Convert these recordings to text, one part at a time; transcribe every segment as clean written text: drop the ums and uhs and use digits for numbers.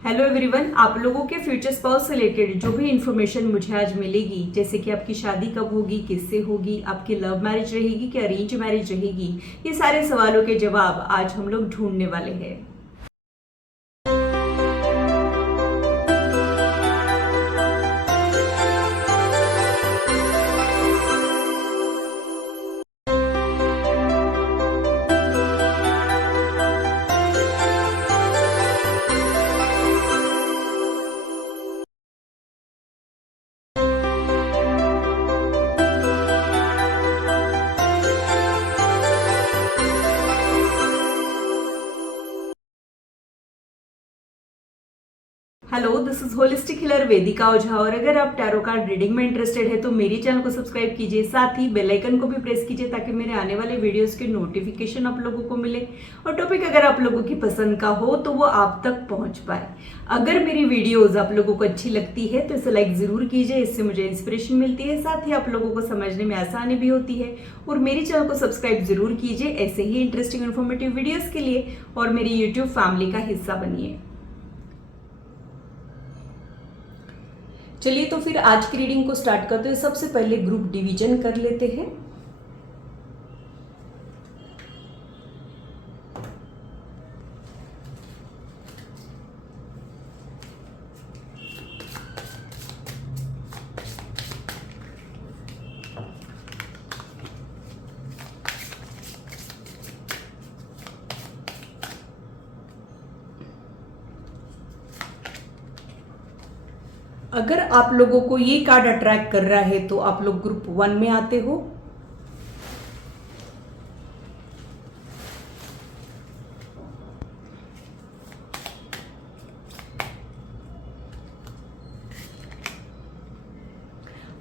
Hello everyone, आप लोगों के फ्यूचर स्पाउस से रिलेटेड जो भी इन्फॉर्मेशन मुझे आज मिलेगी, जैसे कि आपकी शादी कब होगी, किससे होगी, आपकी लव मैरिज रहेगी कि अरेंज मैरिज रहेगी, ये सारे सवालों के जवाब आज हम लोग ढूंढने वाले हैं। Hello, this is holistic healer Vedika Ojha. और अगर आप टैरो कार्ड रीडिंग में इंटरेस्टेड है तो मेरी चैनल को सब्सक्राइब कीजिए, साथ ही बेल आइकन को भी प्रेस कीजिए ताकि मेरे आने वाले वीडियोस के नोटिफिकेशन आप लोगों को मिले और टॉपिक अगर आप लोगों की पसंद का हो तो वो आप तक पहुंच पाए। अगर मेरी वीडियोज आप लोगों को अच्छी लगती है तो इसे लाइक जरूर कीजिए, इससे मुझे इंस्पिरेशन मिलती है, साथ ही आप लोगों को समझने में आसानी भी होती है। और मेरी चैनल को सब्सक्राइब जरूर कीजिए ऐसे ही इंटरेस्टिंग इन्फॉर्मेटिव वीडियोज के लिए, और मेरी यूट्यूब फैमिली का हिस्सा बनिए। चलिए तो फिर आज की रीडिंग को स्टार्ट करते हुए सबसे पहले ग्रुप डिवीजन कर लेते हैं। अगर आप लोगों को ये कार्ड अट्रैक्ट कर रहा है तो आप लोग ग्रुप 1 में आते हो।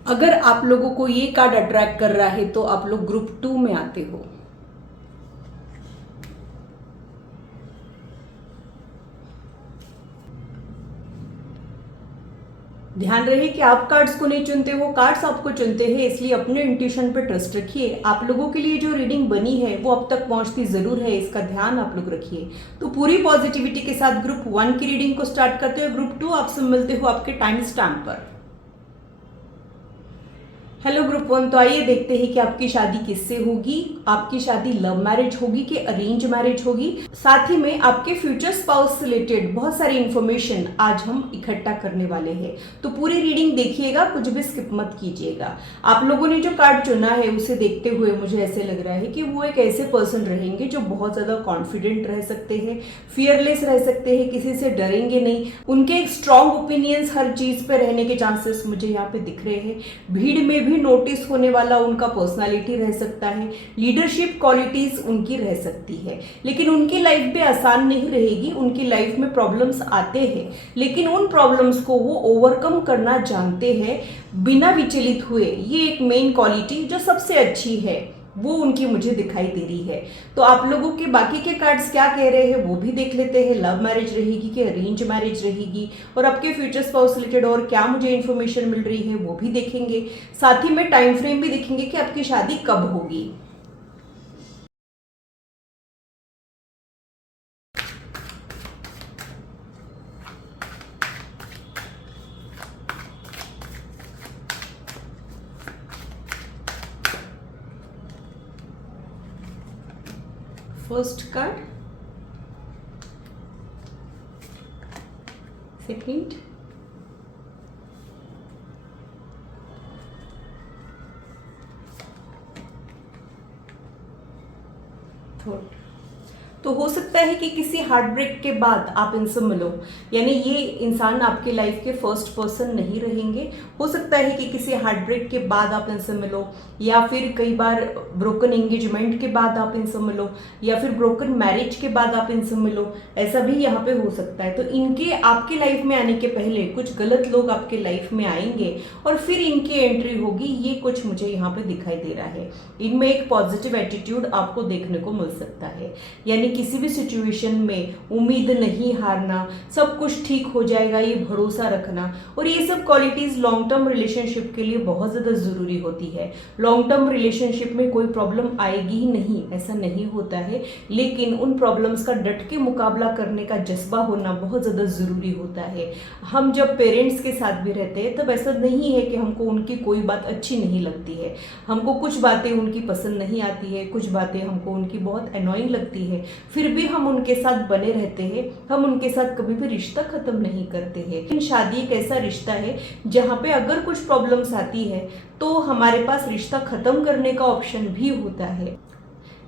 अगर आप लोगों को ये कार्ड अट्रैक्ट कर रहा है तो आप लोग ग्रुप 2 में आते हो। ध्यान रहे कि आप कार्ड्स को नहीं चुनते, वो कार्ड्स आपको चुनते हैं, इसलिए अपने इंट्यूशन पर ट्रस्ट रखिए। आप लोगों के लिए जो रीडिंग बनी है वो अब तक पहुंचती जरूर है, इसका ध्यान आप लोग रखिए। तो पूरी पॉजिटिविटी के साथ ग्रुप 1 की रीडिंग को स्टार्ट करते हुए ग्रुप 2 आपसे मिलते हो आपके टाइम स्टैम्प पर। हेलो ग्रुप 1, तो आइए देखते हैं कि आपकी शादी किससे होगी। आपकी शादी लव मैरिज होगी कि अरेंज मैरिज होगी। साथ ही में आपके फ्यूचर स्पाउस से रिलेटेड बहुत सारी इंफॉर्मेशन आज हम इकट्ठा करने वाले हैं, तो पूरी रीडिंग देखिएगा, कुछ भी स्किप मत कीजिएगा। आप लोगों ने जो कार्ड चुना है उसे देखते हुए मुझे ऐसे लग रहा है कि वो एक ऐसे पर्सन रहेंगे जो बहुत ज्यादा कॉन्फिडेंट रह सकते हैं, फियरलेस रह सकते हैं, किसी से डरेंगे नहीं। उनके एक स्ट्रॉन्ग ओपिनियंस हर चीज पे रहने के चांसेस मुझे यहाँ पे दिख रहे हैं। भीड़ में भी नोटिस होने वाला उनका पर्सनालिटी रह सकता है, लीडरशिप क्वालिटीज उनकी रह सकती है। लेकिन उनकी लाइफ भी आसान नहीं रहेगी, उनकी लाइफ में प्रॉब्लम्स आते हैं, लेकिन उन प्रॉब्लम्स को वो ओवरकम करना जानते हैं बिना विचलित हुए। ये एक मेन क्वालिटी जो सबसे अच्छी है वो उनकी मुझे दिखाई दे रही है। तो आप लोगों के बाकी के कार्ड्स क्या कह रहे हैं वो भी देख लेते हैं। लव मैरिज रहेगी कि अरेंज मैरिज रहेगी, और आपके फ्यूचर स्पाउस रिलेटेड और क्या मुझे इंफॉर्मेशन मिल रही है वो भी देखेंगे। साथ ही में टाइम फ्रेम भी देखेंगे कि आपकी शादी कब होगी। First card, second, third. तो हो सकता है कि किसी हार्ट ब्रेक के बाद आप इनसे मिलो, यानी ये इंसान आपके लाइफ के फर्स्ट पर्सन नहीं रहेंगे। हो सकता है कि किसी हार्ट ब्रेक के बाद आप इनसे मिलो, या फिर कई बार ब्रोकन एंगेजमेंट के बाद आप इनसे मिलो, या फिर ब्रोकन मैरिज के बाद आप इनसे मिलो, ऐसा भी यहाँ पे हो सकता है। तो इनके आपके लाइफ में आने के पहले कुछ गलत लोग आपके लाइफ में आएंगे और फिर इनकी एंट्री होगी, ये कुछ मुझे यहाँ पे दिखाई दे रहा है। इनमें एक पॉजिटिव एटीट्यूड आपको देखने को मिल सकता है, यानी किसी भी सिचुएशन में उम्मीद नहीं हारना, सब कुछ ठीक हो जाएगा ये भरोसा रखना, और ये सब क्वालिटीज लॉन्ग टर्म रिलेशनशिप के लिए बहुत ज़्यादा ज़रूरी होती है। लॉन्ग टर्म रिलेशनशिप में कोई प्रॉब्लम आएगी ही नहीं, ऐसा नहीं होता है, लेकिन उन प्रॉब्लम्स का डट के मुकाबला करने का जज्बा होना बहुत ज़्यादा ज़रूरी होता है। हम जब पेरेंट्स के साथ भी रहते हैं तब ऐसा नहीं है कि हमको उनकी कोई बात अच्छी नहीं लगती है, हमको कुछ बातें उनकी पसंद नहीं आती है, कुछ बातें हमको उनकी बहुत अनोइंग लगती है, फिर भी हम उनके साथ बने रहते हैं, हम उनके साथ कभी भी रिश्ता खत्म नहीं करते हैं। लेकिन शादी एक ऐसा रिश्ता है जहाँ पे अगर कुछ प्रॉब्लम्स आती है तो हमारे पास रिश्ता खत्म करने का ऑप्शन भी होता है।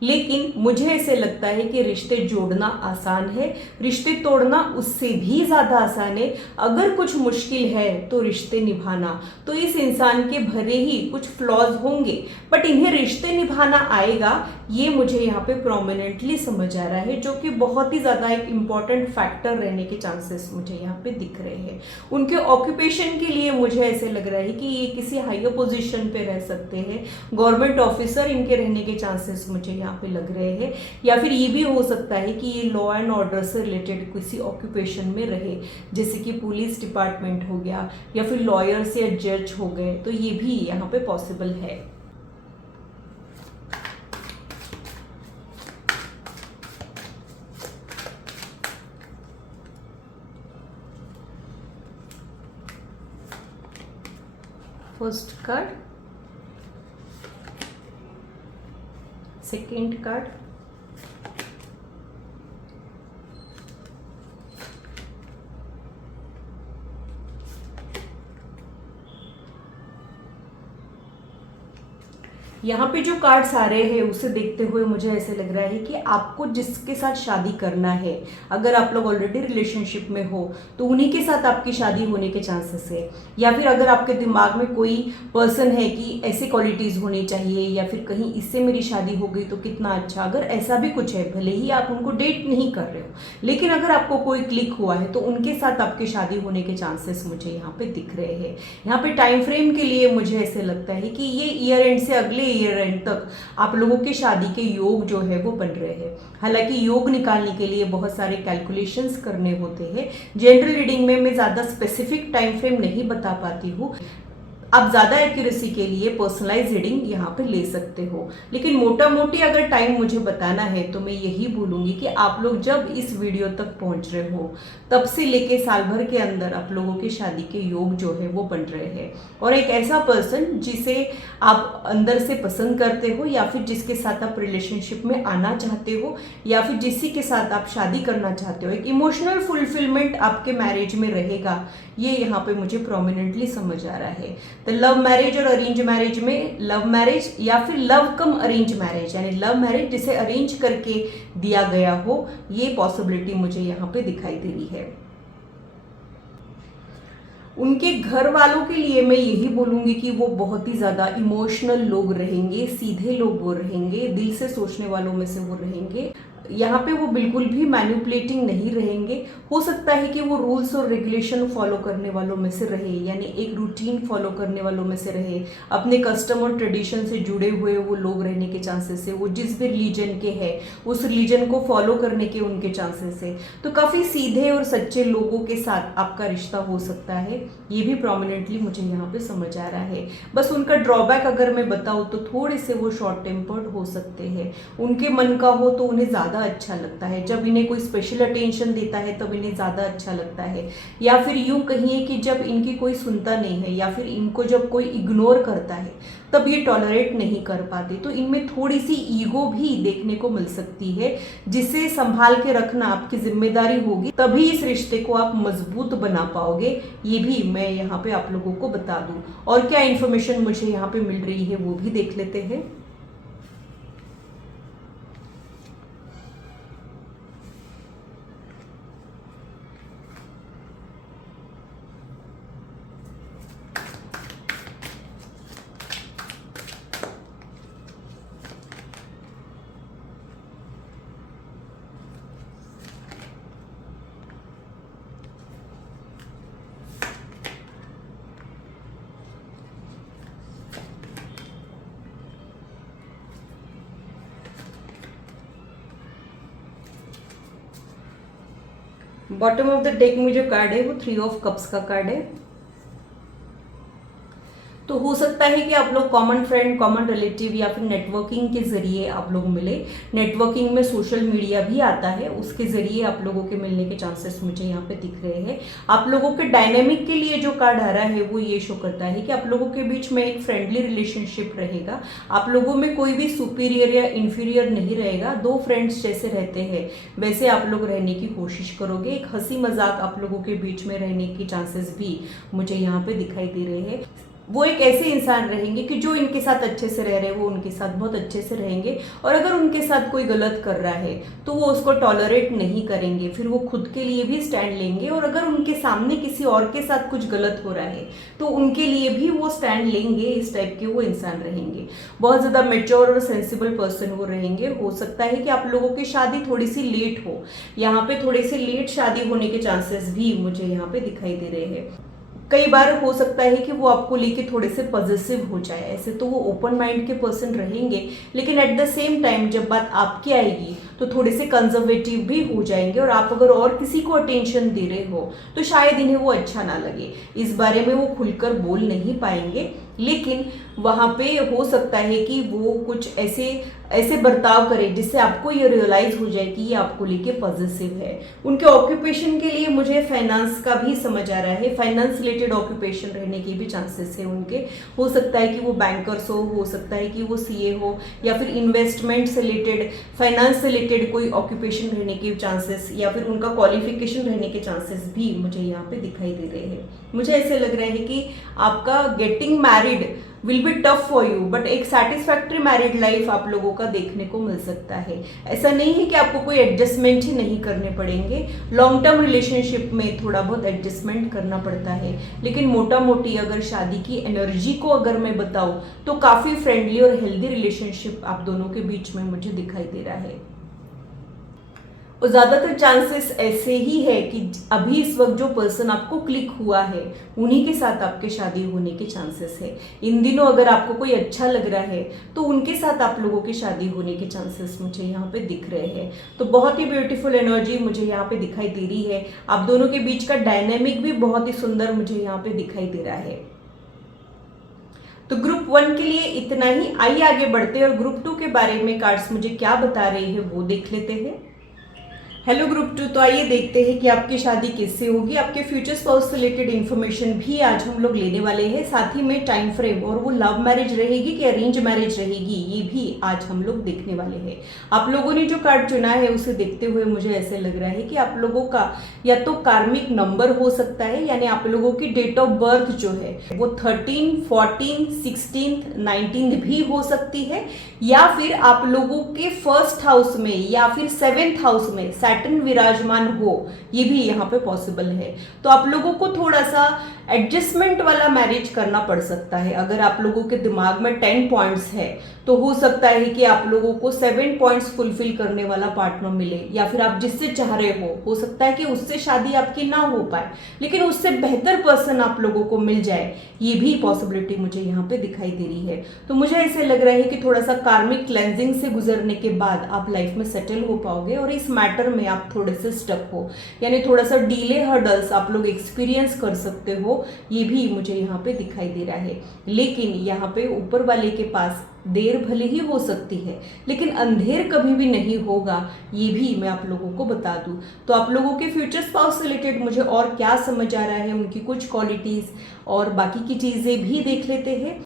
लेकिन मुझे ऐसे लगता है कि रिश्ते जोड़ना आसान है, रिश्ते तोड़ना उससे भी ज़्यादा आसान है। अगर कुछ मुश्किल है तो रिश्ते निभाना, तो इस इंसान के भले ही कुछ फ्लॉज होंगे बट इन्हें रिश्ते निभाना आएगा, ये मुझे यहाँ पे प्रोमिनेंटली समझ आ रहा है, जो कि बहुत ही ज़्यादा एक इम्पॉर्टेंट फैक्टर रहने के चांसेस मुझे यहाँ पे दिख रहे हैं। उनके ऑक्यूपेशन के लिए मुझे ऐसे लग रहा है कि ये किसी हायर पोजीशन पे रह सकते हैं, गवर्नमेंट ऑफिसर इनके रहने के चांसेस मुझे यहाँ पे लग रहे हैं, या फिर ये भी हो सकता है कि ये लॉ एंड ऑर्डर से रिलेटेड किसी ऑक्यूपेशन में रहे, जैसे कि पुलिस डिपार्टमेंट हो गया या फिर लॉयर्स या जज हो गए, तो ये भी यहाँ पे पॉसिबल है। फर्स्ट कार्ड, सेकेंड कार्ड, यहाँ पे जो कार्ड्स आ रहे हैं उसे देखते हुए मुझे ऐसे लग रहा है कि आपको जिसके साथ शादी करना है, अगर आप लोग ऑलरेडी रिलेशनशिप में हो तो उन्हीं के साथ आपकी शादी होने के चांसेस है, या फिर अगर आपके दिमाग में कोई पर्सन है कि ऐसी क्वालिटीज़ होनी चाहिए या फिर कहीं इससे मेरी शादी हो गई तो कितना अच्छा, अगर ऐसा भी कुछ है, भले ही आप उनको डेट नहीं कर रहे हो, लेकिन अगर आपको कोई क्लिक हुआ है तो उनके साथ आपकी शादी होने के चांसेस मुझे यहाँ पे दिख रहे हैं। यहाँ पे टाइम फ्रेम के लिए मुझे ऐसे लगता है कि ये ईयर एंड से अगले ईयर एंड तक आप लोगों के शादी के योग जो है वो बन रहे हैं। हालांकि योग निकालने के लिए बहुत सारे कैलकुलेशंस करने होते हैं, जनरल रीडिंग में मैं ज़्यादा स्पेसिफिक टाइम फ्रेम नहीं बता पाती हूँ, आप ज़्यादा एक्यूरेसी के लिए पर्सनलाइज रीडिंग यहाँ पे ले सकते हो, लेकिन मोटा मोटी अगर टाइम मुझे बताना है तो मैं यही बोलूँगी कि आप लोग जब इस वीडियो तक पहुँच रहे हो तब से लेके साल भर के अंदर आप लोगों के शादी के योग जो है वो बन रहे हैं, और एक ऐसा पर्सन जिसे आप अंदर से पसंद करते हो या फिर जिसके साथ आप रिलेशनशिप में आना चाहते हो या फिर जिसी के साथ आप शादी करना चाहते हो, एक इमोशनल फुलफिलमेंट आपके मैरिज में रहेगा, ये यहाँ पे मुझे प्रोमिनेंटली समझ आ रहा है। तो लव मैरिज और अरेंज मैरिज में लव मैरिज या फिर लव कम अरेंज मैरिज, यानी लव मैरिज जिसे अरेंज करके दिया गया हो, ये पॉसिबिलिटी मुझे यहाँ पे दिखाई दे रही है। उनके घर वालों के लिए मैं यही बोलूँगी कि वो बहुत ही ज़्यादा इमोशनल लोग रहेंगे, सीधे लोग वो रहेंगे, दिल से सोचने वालों में से वो रहेंगे। यहाँ पे वो बिल्कुल भी मैनिपुलेटिंग नहीं रहेंगे। हो सकता है कि वो रूल्स और रेगुलेशन फॉलो करने वालों में से रहे, यानी एक रूटीन फॉलो करने वालों में से रहे, अपने कस्टम और ट्रेडिशन से जुड़े हुए वो लोग रहने के चांसेस है, वो जिस भी रिलीजन के हैं उस रिलीजन को फॉलो करने के उनके चांसेस है। तो काफ़ी सीधे और सच्चे लोगों के साथ आपका रिश्ता हो सकता है, ये भी प्रोमिनेंटली मुझे यहाँ पे समझ आ रहा है। बस उनका ड्रॉबैक अगर मैं बताऊँ तो थोड़े से वो शॉर्ट टेम्पर्ड हो सकते हैं। उनके मन का हो तो उन्हें ज़्यादा अच्छा लगता है, जब इन्हें कोई स्पेशल अटेंशन देता है तब इन्हें ज़्यादा अच्छा लगता है, या फिर यूं कहिए कि जब इनकी कोई सुनता नहीं है या फिर इनको जब कोई इग्नोर करता है तब ये टॉलरेट नहीं कर पाते। तो इनमें थोड़ी सी ईगो भी देखने को मिल सकती है, जिसे संभाल के रखना आपकी जिम्मेदारी होगी, तभी इस रिश्ते को आप मजबूत बना पाओगे। ये भी मैं यहाँ पे आप लोगों को बता दूं। और क्या इन्फॉर्मेशन मुझे यहाँ पे मिल रही है वो भी देख लेते हैं। बॉटम ऑफ द डेक में जो कार्ड है वो 3 ऑफ कप्स का कार्ड है। तो हो सकता है कि आप लोग कॉमन फ्रेंड, कॉमन रिलेटिव या फिर नेटवर्किंग के जरिए आप लोग मिले। नेटवर्किंग में सोशल मीडिया भी आता है, उसके जरिए आप लोगों के मिलने के चांसेस मुझे यहाँ पे दिख रहे हैं। आप लोगों के डायनेमिक के लिए जो कार्ड आ रहा है वो ये शो करता है कि आप लोगों के बीच में एक फ्रेंडली रिलेशनशिप रहेगा। आप लोगों में कोई भी सुपीरियर या इंफीरियर नहीं रहेगा। दो फ्रेंड्स जैसे रहते हैं वैसे आप लोग रहने की कोशिश करोगे। एक हंसी मजाक आप लोगों के बीच में रहने की चांसेस भी मुझे यहाँ पे दिखाई दे रहे हैं। वो एक ऐसे इंसान रहेंगे कि जो इनके साथ अच्छे से रह रहे हैं वो उनके साथ बहुत अच्छे से रहेंगे, और अगर उनके साथ कोई गलत कर रहा है तो वो उसको टॉलरेट नहीं करेंगे, फिर वो खुद के लिए भी स्टैंड लेंगे, और अगर उनके सामने किसी और के साथ कुछ गलत हो रहा है तो उनके लिए भी वो स्टैंड लेंगे। इस टाइप के वो इंसान रहेंगे। बहुत ज़्यादा मेच्योर और सेंसिबल पर्सन वो रहेंगे। हो सकता है कि आप लोगों की शादी थोड़ी सी लेट हो, यहाँ पे थोड़ी सी लेट शादी होने के चांसेस भी मुझे यहाँ पे दिखाई दे रहे हैं। कई बार हो सकता है कि वो आपको लेके थोड़े से पॉजिटिव हो जाए। ऐसे तो वो ओपन माइंड के पर्सन रहेंगे, लेकिन एट द सेम टाइम जब बात आपकी आएगी तो थोड़े से कंजर्वेटिव भी हो जाएंगे, और आप अगर और किसी को अटेंशन दे रहे हो तो शायद इन्हें वो अच्छा ना लगे। इस बारे में वो खुलकर बोल नहीं पाएंगे, लेकिन वहाँ पे हो सकता है कि वो कुछ ऐसे बर्ताव करे जिससे आपको ये रियलाइज हो जाए कि ये आपको लेके पॉजिटिव है। उनके ऑक्यूपेशन के लिए मुझे फाइनेंस का भी समझ आ रहा है। फाइनेंस रिलेटेड ऑक्यूपेशन रहने की भी चांसेस है उनके। हो सकता है कि वो बैंकर्स हो सकता है कि वो सीए हो, या फिर इन्वेस्टमेंट से रिलेटेड, फाइनेंस से रिलेटेड कोई ऑक्यूपेशन रहने के चांसेस, या फिर उनका क्वालिफिकेशन रहने के चांसेस भी मुझे यहाँ पे दिखाई दे रहे हैं। मुझे ऐसे लग रहा है कि आपका getting married will be tough for you, but एक सेटिस्फैक्ट्री मैरिड लाइफ आप लोगों का देखने को मिल सकता है। ऐसा नहीं है कि आपको कोई एडजस्टमेंट ही नहीं करने पड़ेंगे। लॉन्ग टर्म रिलेशनशिप में थोड़ा बहुत एडजस्टमेंट करना पड़ता है, लेकिन मोटा मोटी अगर शादी की एनर्जी को अगर मैं बताऊं तो काफ़ी फ्रेंडली और हेल्दी रिलेशनशिप आप दोनों के बीच में मुझे दिखाई दे रहा है। और ज़्यादातर चांसेस ऐसे ही है कि अभी इस वक्त जो पर्सन आपको क्लिक हुआ है उन्हीं के साथ आपके शादी होने के चांसेस है। इन दिनों अगर आपको कोई अच्छा लग रहा है तो उनके साथ आप लोगों की शादी होने के चांसेस मुझे यहाँ पे दिख रहे हैं। तो बहुत ही ब्यूटीफुल एनर्जी मुझे यहाँ पे दिखाई दे रही है। आप दोनों के बीच का डायनेमिक भी बहुत ही सुंदर मुझे यहाँ पे दिखाई दे रहा है। तो ग्रुप 1 के लिए इतना ही। आइए आगे बढ़ते हैं और ग्रुप 2 के बारे में कार्ड्स मुझे क्या बता रहे हैं वो देख लेते हैं। हेलो ग्रुप 2, तो आइए देखते हैं कि आपकी शादी किससे होगी। आपके फ्यूचर स्पाउस से रिलेटेड इन्फॉर्मेशन भी आज हम लोग लेने वाले हैं, साथ ही में टाइम फ्रेम, और वो लव मैरिज रहेगी कि अरेंज मैरिज रहेगी ये भी आज हम लोग देखने वाले हैं। आप लोगों ने जो कार्ड चुना है उसे देखते हुए मुझे ऐसे लग रहा है कि आप लोगों का या तो कार्मिक नंबर हो सकता है, यानी आप लोगों की डेट ऑफ बर्थ जो है वो 13, 14, 16, 19 भी हो सकती है, या फिर आप लोगों के फर्स्ट हाउस में या फिर 7th हाउस में सैटर्न विराजमान हो, ये भी यहाँ पे पॉसिबल है। तो आप लोगों को थोड़ा सा एडजस्टमेंट वाला मैरिज करना पड़ सकता है। अगर आप लोगों के दिमाग में 10 पॉइंट्स है तो हो सकता है कि आप लोगों को 7 पॉइंट्स फुलफिल करने वाला पार्टनर मिले, या फिर आप जिससे चाह रहे हो सकता है कि उससे शादी आपकी ना हो पाए लेकिन उससे बेहतर पर्सन आप लोगों को मिल जाए, ये भी पॉसिबिलिटी मुझे यहाँ पे दिखाई दे रही है। तो मुझे ऐसे लग रहा है कि थोड़ा सा कार्मिक क्लेंजिंग से गुजरने के बाद आप लाइफ में सेटल हो पाओगे, और इस मैटर में आप थोड़े से स्टक हो, यानी थोड़ा सा डीले हर्डल्स आप लोग एक्सपीरियंस कर सकते हो, ये भी मुझे यहाँ पे दिखाई दे रहा है। लेकिन यहाँ पे ऊपर वाले के पास देर भले ही हो सकती है लेकिन अंधेर कभी भी नहीं होगा, ये भी मैं आप लोगों को बता दूं। तो आप लोगों के फ्यूचर स्पाउस से रिलेटेड मुझे और क्या समझ आ रहा है, उनकी कुछ क्वालिटीज और बाकी की चीजें भी देख लेते हैं।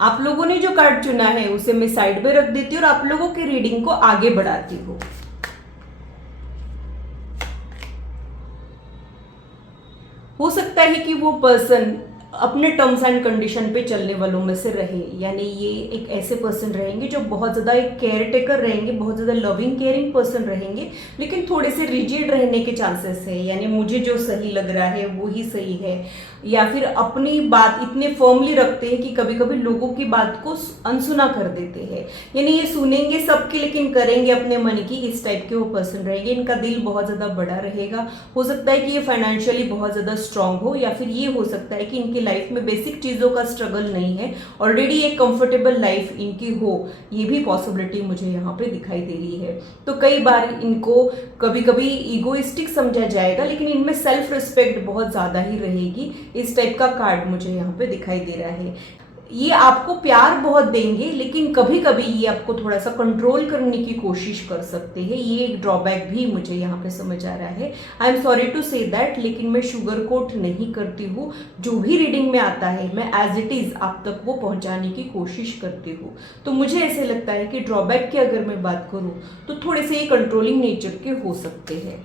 आप लोगों ने जो कार्ड चुना है उसे मैं साइड में रख देती हूँ और आप लोगों की रीडिंग को आगे बढ़ाती हूँ। हो सकता है कि वो पर्सन अपने टर्म्स एंड कंडीशन पे चलने वालों में से रहे, यानी ये एक ऐसे पर्सन रहेंगे जो बहुत ज़्यादा एक केयर टेकर रहेंगे, बहुत ज़्यादा लविंग केयरिंग पर्सन रहेंगे, लेकिन थोड़े से रिजिड रहने के चांसेस है, यानी मुझे जो सही लग रहा है वो ही सही है, या फिर अपनी बात इतने फर्मली रखते हैं कि कभी कभी लोगों की बात को अनसुना कर देते हैं, यानी ये सुनेंगे सबकी लेकिन करेंगे अपने मन की, इस टाइप के वो पर्सन रहेंगे। इनका दिल बहुत ज़्यादा बड़ा रहेगा। हो सकता है कि ये फाइनेंशियली बहुत ज़्यादा स्ट्रांग हो, या फिर ये हो सकता है कि इनकी लाइफ में बेसिक चीज़ों का स्ट्रगल नहीं है, ऑलरेडी एक कंफर्टेबल लाइफ इनकी हो, ये भी पॉसिबिलिटी मुझे यहाँ पे दिखाई दे रही है। तो कई बार इनको कभी कभी ईगोइस्टिक समझा जाएगा, लेकिन इनमें सेल्फ रिस्पेक्ट बहुत ज़्यादा ही रहेगी। इस टाइप का कार्ड मुझे यहाँ पे दिखाई दे रहा है। ये आपको प्यार बहुत देंगे, लेकिन कभी कभी ये आपको थोड़ा सा कंट्रोल करने की कोशिश कर सकते हैं। ये एक ड्रॉबैक भी मुझे यहाँ पे समझ आ रहा है। I am sorry to say that, लेकिन मैं शुगर कोट नहीं करती हूँ। जो भी रीडिंग में आता है मैं एज इट इज़ आप तक वो पहुँचाने की कोशिश करती हूँ। तो मुझे ऐसे लगता है कि ड्रॉबैक की अगर मैं बात करूँ तो थोड़े से ये कंट्रोलिंग नेचर के हो सकते हैं।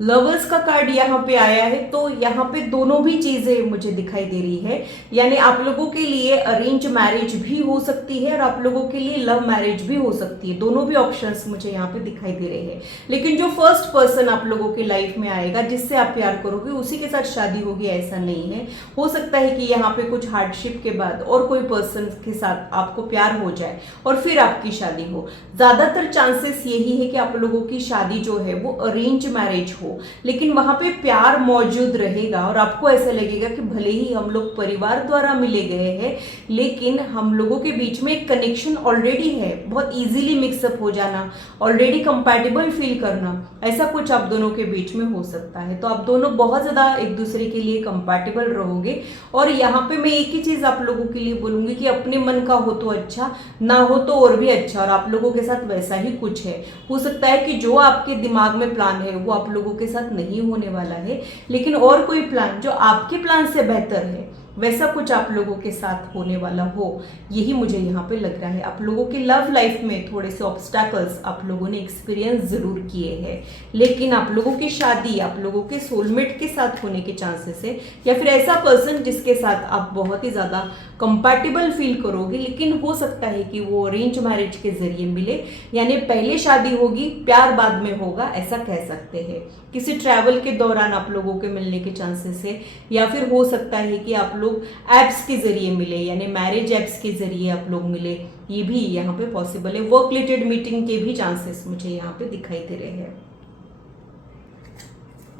लवर्स का कार्ड यहाँ पे आया है, तो यहाँ पे दोनों भी चीजें मुझे दिखाई दे रही है। यानी आप लोगों के लिए अरेंज मैरिज भी हो सकती है और आप लोगों के लिए लव मैरिज भी हो सकती है। दोनों भी ऑप्शंस मुझे यहाँ पे दिखाई दे रहे हैं। लेकिन जो फर्स्ट पर्सन आप लोगों की लाइफ में आएगा, जिससे आप प्यार करोगे, उसी के साथ शादी होगी ऐसा नहीं है। हो सकता है कि यहाँ पे कुछ हार्डशिप के बाद और कोई पर्सन के साथ आपको प्यार हो जाए और फिर आपकी शादी हो। ज्यादातर चांसेस यही है कि आप लोगों की शादी जो है वो अरेंज मैरिज हो, लेकिन वहां पे प्यार मौजूद रहेगा और आपको ऐसा लगेगा कि भले ही हम लोग परिवार द्वारा मिले गए हैं, लेकिन हम लोगों के बीच में एक कनेक्शन ऑलरेडी है। बहुत इजीली मिक्सअप हो जाना, ऑलरेडी कंपैटिबल फील करना, ऐसा कुछ आप दोनों के बीच में हो सकता है। तो आप दोनों बहुत ज्यादा एक दूसरे के लिए कंपैटिबल रहोगे। और यहाँ पे मैं एक ही चीज आप लोगों के लिए बोलूंगी कि अपने मन का हो तो अच्छा, ना हो तो और भी अच्छा। और आप लोगों के साथ वैसा ही कुछ है। हो सकता है कि जो आपके दिमाग में प्लान है वो आप लोगों के साथ नहीं होने वाला है, लेकिन और कोई प्लान जो आपके प्लान से बेहतर है वैसा कुछ आप लोगों के साथ होने वाला हो, यही मुझे यहाँ पे लग रहा है। आप लोगों की लव लाइफ में थोड़े से ऑब्स्टैकल्स आप लोगों ने एक्सपीरियंस जरूर किए हैं, लेकिन आप लोगों की शादी आप लोगों के सोलमेट के साथ होने के चांसेस है, या फिर ऐसा पर्सन जिसके साथ आप बहुत ही ज्यादा कंपैटिबल फील करोगे। लेकिन हो सकता है कि वो अरेंज मैरिज के जरिए मिले, यानी पहले शादी होगी प्यार बाद में होगा, ऐसा कह सकते हैं। किसी ट्रैवल के दौरान आप लोगों के मिलने के चांसेस है, या फिर हो सकता है कि आप लोग एप्स के जरिए मिले, यानी मैरिज एप्स के जरिए आप लोग मिले, ये भी यहाँ पे पॉसिबल है। वर्क रिलेटेड मीटिंग के भी चांसेस मुझे यहाँ पे दिखाई दे रहे हैं।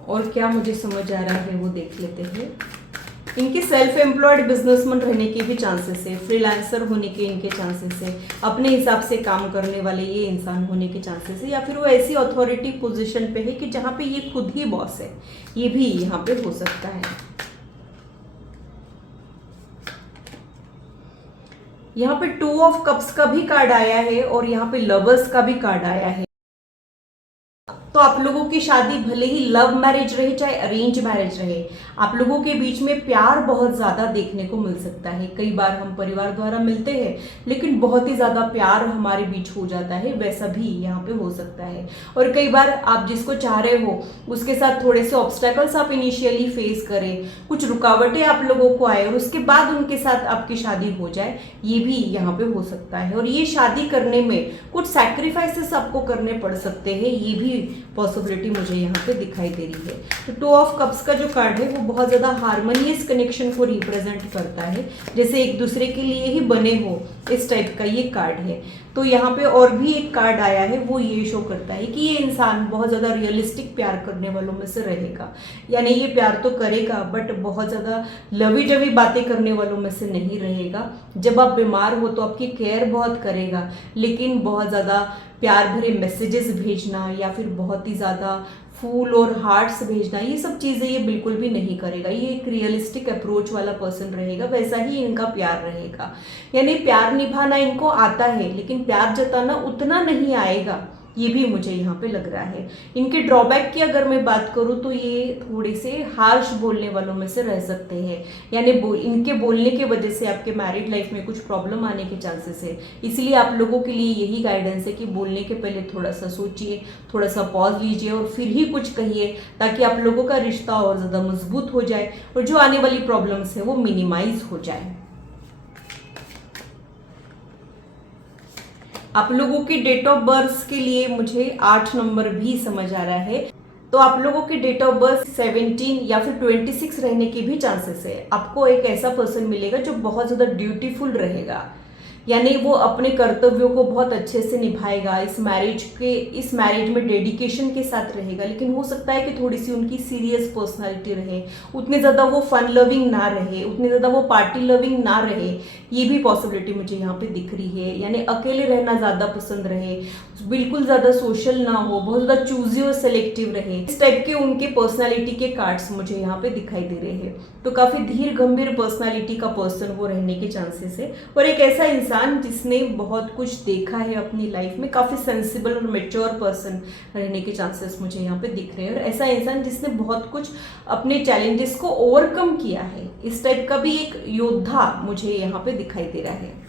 और क्या मुझे समझ आ रहा है वो देख लेते हैं। इनके सेल्फ एम्प्लॉयड बिजनेसमैन रहने के भी चांसेस है, फ्रीलांसर होने के इनके चांसेस है, अपने हिसाब से काम करने वाले ये इंसान होने के चांसेस है, या फिर वो ऐसी अथॉरिटी पोजीशन पे है कि जहाँ पे ये खुद ही बॉस है, ये भी यहाँ पे हो सकता है। यहाँ पे 2 ऑफ कप्स का भी कार्ड आया है और यहाँ पे लवर्स का भी कार्ड आया है। तो आप लोगों की शादी भले ही लव मैरिज रहे चाहे अरेंज मैरिज रहे, आप लोगों के बीच में प्यार बहुत ज्यादा देखने को मिल सकता है। कई बार हम परिवार द्वारा मिलते हैं, लेकिन बहुत ही ज्यादा प्यार हमारे बीच हो जाता है, वैसा भी यहाँ पे हो सकता है। और कई बार आप जिसको चाह रहे हो उसके साथ थोड़े से ऑब्स्टेकल्स आप इनिशियली फेस करें, कुछ रुकावटें आप लोगों को आए और उसके बाद उनके साथ आपकी शादी हो जाए, ये भी यहाँ पे हो सकता है। और ये शादी करने में कुछ सैक्रिफाइसेस आपको करने पड़ सकते हैं, ये भी पॉसिबिलिटी मुझे यहाँ पे दिखाई दे रही है। तो 2 ऑफ कप्स का जो कार्ड है वो बहुत ज्यादा हार्मोनियस कनेक्शन को रिप्रेजेंट करता है, जैसे एक दूसरे के लिए ही बने हो, इस टाइप का ये कार्ड है। तो यहाँ पे और भी एक कार्ड आया है, वो ये शो करता है कि ये इंसान बहुत ज्यादा रियलिस्टिक प्यार करने वालों में से रहेगा, यानी ये प्यार तो करेगा बट बहुत ज्यादा लवी डवी बातें करने वालों में से नहीं रहेगा। जब आप बीमार हो तो आपकी केयर बहुत करेगा, लेकिन बहुत ज्यादा प्यार भरे मैसेजेस भेजना या फिर बहुत ही ज़्यादा फूल और हार्ट्स भेजना, ये सब चीज़ें ये बिल्कुल भी नहीं करेगा। ये एक रियलिस्टिक अप्रोच वाला पर्सन रहेगा, वैसा ही इनका प्यार रहेगा। यानी प्यार निभाना इनको आता है, लेकिन प्यार जताना उतना नहीं आएगा, ये भी मुझे यहाँ पे लग रहा है। इनके ड्रॉबैक की अगर मैं बात करूँ तो ये थोड़े से हार्श बोलने वालों में से रह सकते हैं, यानी इनके बोलने के वजह से आपके मैरिड लाइफ में कुछ प्रॉब्लम आने के चांसेस है। इसलिए आप लोगों के लिए यही गाइडेंस है कि बोलने के पहले थोड़ा सा सोचिए, थोड़ा सा पॉज लीजिए और फिर ही कुछ कहिए, ताकि आप लोगों का रिश्ता और ज़्यादा मजबूत हो जाए और जो आने वाली प्रॉब्लम्स है वो मिनिमाइज हो जाए। आप लोगों की डेट ऑफ बर्थ के लिए मुझे 8 नंबर भी समझ आ रहा है। तो आप लोगों की डेट ऑफ बर्थ 17 या फिर 26 रहने की भी चांसेस है। आपको एक ऐसा पर्सन मिलेगा जो बहुत ज्यादा ड्यूटीफुल रहेगा, यानी वो अपने कर्तव्यों को बहुत अच्छे से निभाएगा, इस मैरिज में डेडिकेशन के साथ रहेगा। लेकिन हो सकता है कि थोड़ी सी उनकी सीरियस पर्सनालिटी रहे, उतने ज़्यादा वो फन लविंग ना रहे, उतने ज़्यादा वो पार्टी लविंग ना रहे, ये भी पॉसिबिलिटी मुझे यहाँ पे दिख रही है। यानी अकेले रहना ज़्यादा पसंद रहे, बिल्कुल ज़्यादा सोशल ना हो, बहुत ज़्यादा चूजी और सेलेक्टिव रहे, इस टाइप के उनके पर्सनालिटी के कार्ड्स मुझे यहाँ पे दिखाई दे रहे हैं। तो काफ़ी धीर गंभीर पर्सनालिटी का पर्सन वो रहने के चांसेस है, और एक ऐसा इंसान जिसने बहुत कुछ देखा है अपनी लाइफ में, काफ़ी सेंसिबल और मेच्योर पर्सन रहने के चांसेस मुझे यहाँ पे दिख रहे हैं। और ऐसा इंसान जिसने बहुत कुछ अपने चैलेंजेस को ओवरकम किया है, इस टाइप का भी एक योद्धा मुझे यहाँ पे दिखाई दे रहा है।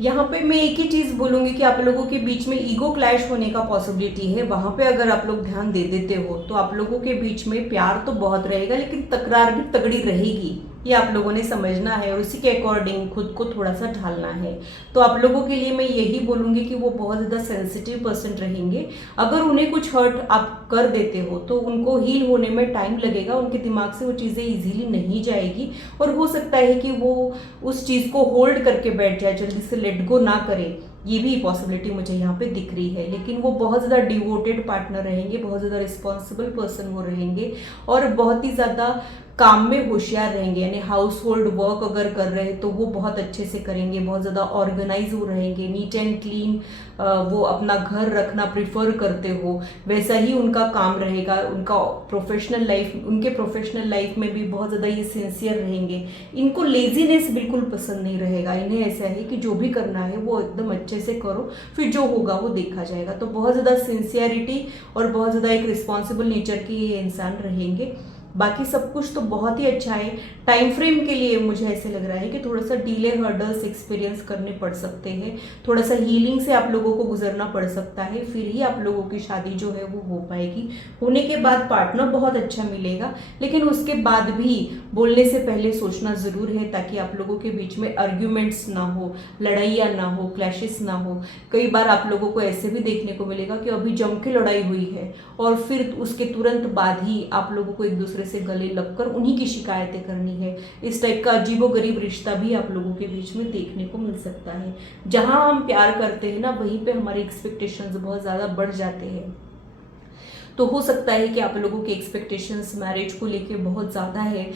यहाँ पे मैं एक ही चीज बोलूंगी कि आप लोगों के बीच में ईगो क्लैश होने का पॉसिबिलिटी है। वहां पे अगर आप लोग ध्यान दे देते हो तो आप लोगों के बीच में प्यार तो बहुत रहेगा, लेकिन तकरार भी तगड़ी रहेगी, ये आप लोगों ने समझना है और उसी के अकॉर्डिंग खुद को थोड़ा सा ढालना है। तो आप लोगों के लिए मैं यही बोलूंगी कि वो बहुत ज़्यादा सेंसिटिव पर्सन रहेंगे। अगर उन्हें कुछ हर्ट आप कर देते हो तो उनको हील होने में टाइम लगेगा, उनके दिमाग से वो चीज़ें इजीली नहीं जाएगी, और हो सकता है कि वो उस चीज़ को होल्ड करके बैठ जाए, जल्दी से लेट गो ना करे, ये भी पॉसिबिलिटी मुझे यहाँ पे दिख रही है। लेकिन वो बहुत ज़्यादा डिवोटेड पार्टनर रहेंगे, बहुत ज़्यादा रिस्पॉन्सिबल पर्सन वो रहेंगे, और बहुत ही ज़्यादा काम में होशियार रहेंगे। यानी हाउस होल्ड वर्क अगर कर रहे हैं तो वो बहुत अच्छे से करेंगे, बहुत ज़्यादा ऑर्गेनाइज वो रहेंगे, नीट एंड क्लीन वो अपना घर रखना प्रिफर करते हो, वैसा ही उनका काम रहेगा। उनके प्रोफेशनल लाइफ में भी बहुत ज़्यादा ये सिंसियर रहेंगे। इनको लेजीनेस बिल्कुल पसंद नहीं रहेगा, इन्हें ऐसा है कि जो भी करना है वो एकदम अच्छे से करो, फिर जो होगा वो देखा जाएगा। तो बहुत ज़्यादा सिंसियरिटी और बहुत ज़्यादा एक रिस्पॉन्सिबल नेचर के ये इंसान रहेंगे। बाकी सब कुछ तो बहुत ही अच्छा है। टाइम फ्रेम के लिए मुझे ऐसे लग रहा है कि थोड़ा सा डिले हर्डल्स एक्सपीरियंस करने पड़ सकते हैं, थोड़ा सा हीलिंग से आप लोगों को गुजरना पड़ सकता है, फिर ही आप लोगों की शादी जो है वो हो पाएगी। होने के बाद पार्टनर बहुत अच्छा मिलेगा, लेकिन उसके बाद भी बोलने से पहले सोचना ज़रूर है, ताकि आप लोगों के बीच में आर्ग्यूमेंट्स ना हो, लड़ाइयाँ ना हो, क्लैशेस ना हो। कई बार आप लोगों को ऐसे भी देखने को मिलेगा कि अभी जम के लड़ाई हुई है और फिर उसके तुरंत बाद ही आप लोगों को एक दूसरे से गले लगकर उन्हीं की शिकायतें करनी है। इस टाइप का अजीबोगरीब रिश्ता भी आप लोगों के बीच में देखने को मिल सकता है। जहां हम प्यार करते हैं ना, वहीं पे हमारे एक्सपेक्टेशंस बहुत ज़्यादा बढ़ जाते हैं। तो हो सकता है कि आप लोगों के एक्सपेक्टेशंस मैरिज को लेके बहुत ज़्यादा है,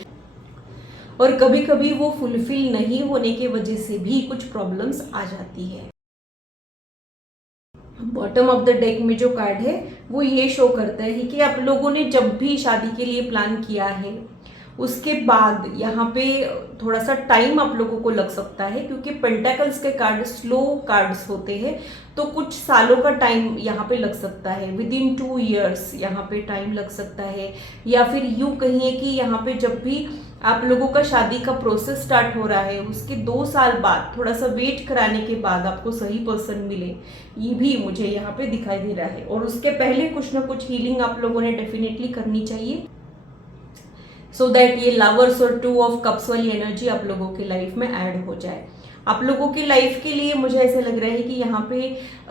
और कभी कभी वो फुलफिल नहीं होने की वजह से भी कुछ प्रॉब्लम्स आ जाती है। बॉटम ऑफ द डेक में जो कार्ड है वो ये शो करता है कि आप लोगों ने जब भी शादी के लिए प्लान किया है, उसके बाद यहाँ पे थोड़ा सा टाइम आप लोगों को लग सकता है, क्योंकि पेंटाकल्स के कार्ड स्लो कार्ड्स होते हैं, तो कुछ सालों का टाइम यहाँ पे लग सकता है। विद इन 2 years यहाँ पे टाइम लग सकता है, या फिर यूँ कहिए कि यहाँ पे जब भी आप लोगों का शादी का प्रोसेस स्टार्ट हो रहा है, उसके 2 साल बाद थोड़ा सा वेट कराने के बाद आपको सही पर्सन मिले, ये भी मुझे यहाँ पे दिखाई दे रहा है। और उसके पहले कुछ ना कुछ हीलिंग आप लोगों ने डेफिनेटली करनी चाहिए, सो दैट ये लवर्स और 2 of Cups वाली एनर्जी आप लोगों की लाइफ में ऐड हो जाए। आप लोगों की लाइफ के लिए मुझे ऐसा लग रहा है कि यहाँ पे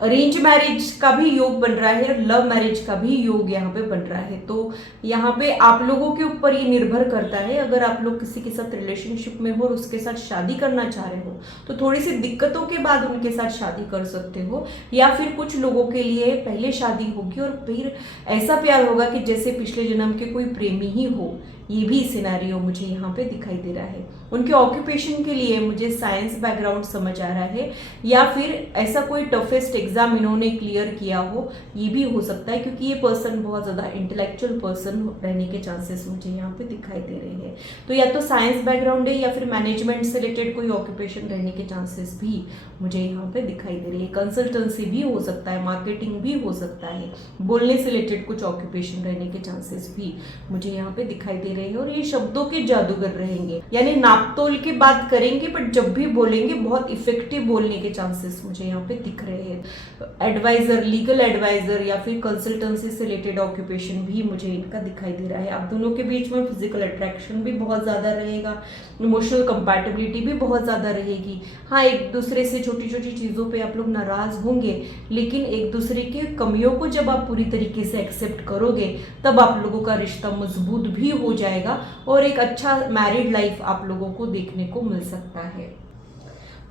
अरेंज मैरिज का भी योग बन रहा है और लव मैरिज का भी योग यहाँ पे बन रहा है। तो यहाँ पे आप लोगों के ऊपर ये निर्भर करता है, अगर आप लोग किसी के साथ रिलेशनशिप में हो और उसके साथ शादी करना चाह रहे हो तो थोड़ी सी दिक्कतों के बाद उनके साथ शादी कर सकते हो, या फिर कुछ लोगों के लिए पहले शादी होगी और फिर ऐसा प्यार होगा कि जैसे पिछले जन्म के कोई प्रेमी ही हो। ये भी सिनेरियो मुझे यहाँ पे दिखाई दे रहा है। उनके ऑक्यूपेशन के लिए मुझे साइंस बैकग्राउंड समझ आ रहा है, या फिर ऐसा कोई टफेस्ट एग्जाम इन्होंने क्लियर किया हो, ये भी हो सकता है, क्योंकि ये पर्सन बहुत ज़्यादा इंटेलेक्चुअल पर्सन रहने के चांसेस मुझे यहाँ पे दिखाई दे रहे हैं। तो या तो साइंस बैकग्राउंड है या फिर मैनेजमेंट से रिलेटेड कोई ऑक्यूपेशन रहने के चांसेस भी मुझे यहाँ पे दिखाई दे रही है। कंसल्टेंसी भी हो सकता है, मार्केटिंग भी हो सकता है, बोलने से रिलेटेड कुछ ऑक्यूपेशन रहने के चांसेस भी मुझे यहाँ पे दिखाई दे रहे हैं। और ये शब्दों के जादूगर रहेंगे, यानी नाप तोल के बात करेंगे, बट जब भी बोलेंगे बोलेंगे, बहुत इफेक्टिव बोलने के चांसेस मुझे यहाँ पे दिख रहे हैं। एडवाइजर, लीगल एडवाइजर या फिर कंसल्टेंसी से रिलेटेड ऑक्यूपेशन भी मुझे इनका दिखाई दे रहा है। आप दोनों के बीच में फिजिकल अट्रैक्शन भी बहुत ज़्यादा रहेगा, इमोशनल कंपैटिबिलिटी भी बहुत ज़्यादा रहेगी। हाँ, एक दूसरे से छोटी छोटी चीज़ों पे आप लोग नाराज़ होंगे, लेकिन एक दूसरे के कमियों को जब आप पूरी तरीके से एक्सेप्ट करोगे तब आप लोगों का रिश्ता मजबूत भी हो जाएगा और एक अच्छा मैरिड लाइफ आप लोगों को देखने को मिल सकता है।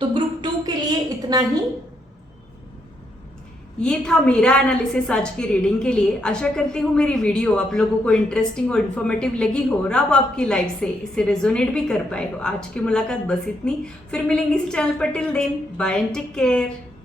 तो ग्रुप 2 के लिए इतना ही। ये था मेरा एनालिसिस आज की रीडिंग के लिए। आशा करती हूँ मेरी वीडियो आप लोगों को इंटरेस्टिंग और इन्फॉर्मेटिव लगी हो और आप आपकी लाइफ से इसे रेजोनेट भी कर पाए हो। आज की मुलाकात बस इतनी, फिर मिलेंगे इस चैनल पर। Till then, bye and take care.